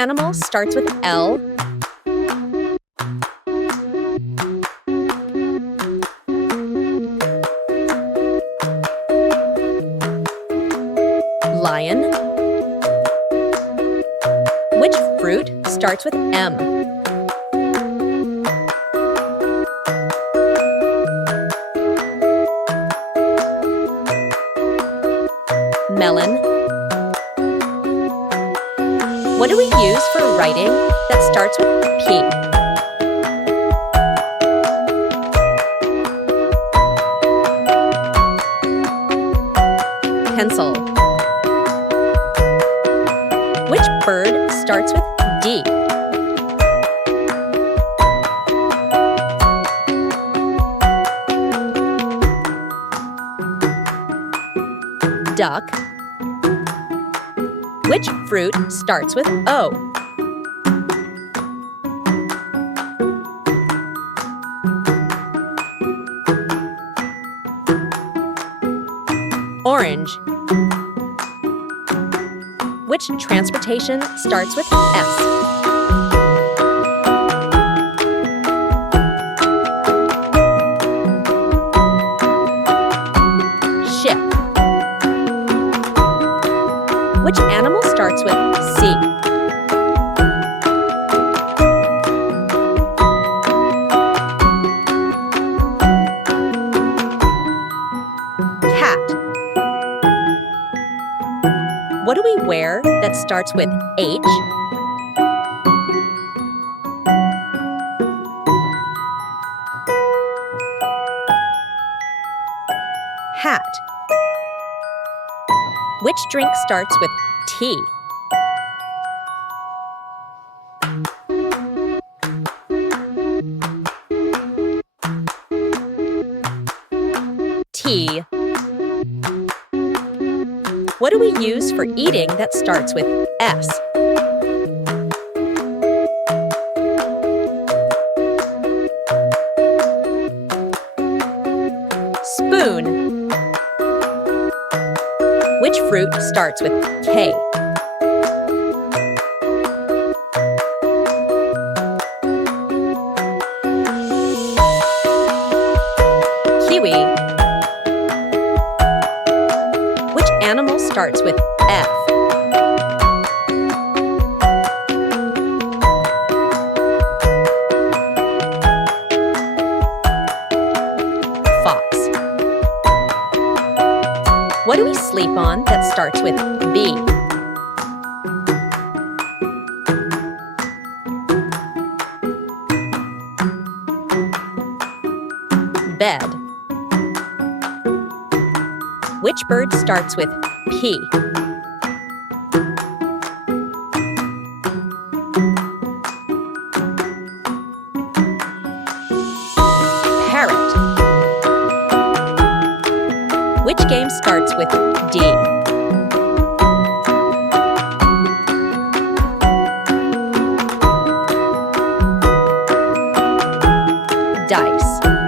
animal starts with L? Lion. Which fruit starts with M? Melon. What do we use for writing that starts with P? Pencil. Which bird starts with D? Duck. Which fruit starts with O? Orange. Which transportation starts with S? Ship. Which animal starts with C? Cat. What do we wear that starts with H? Hat. Which drink starts with T? Tea. What do we use for eating that starts with S? Spoon. Which fruit starts with K? Kiwi. Which animal starts with F? Fox. What do we sleep on that starts with B? Bed. Which bird starts with P? Parrot. Which game starts with D? Dice.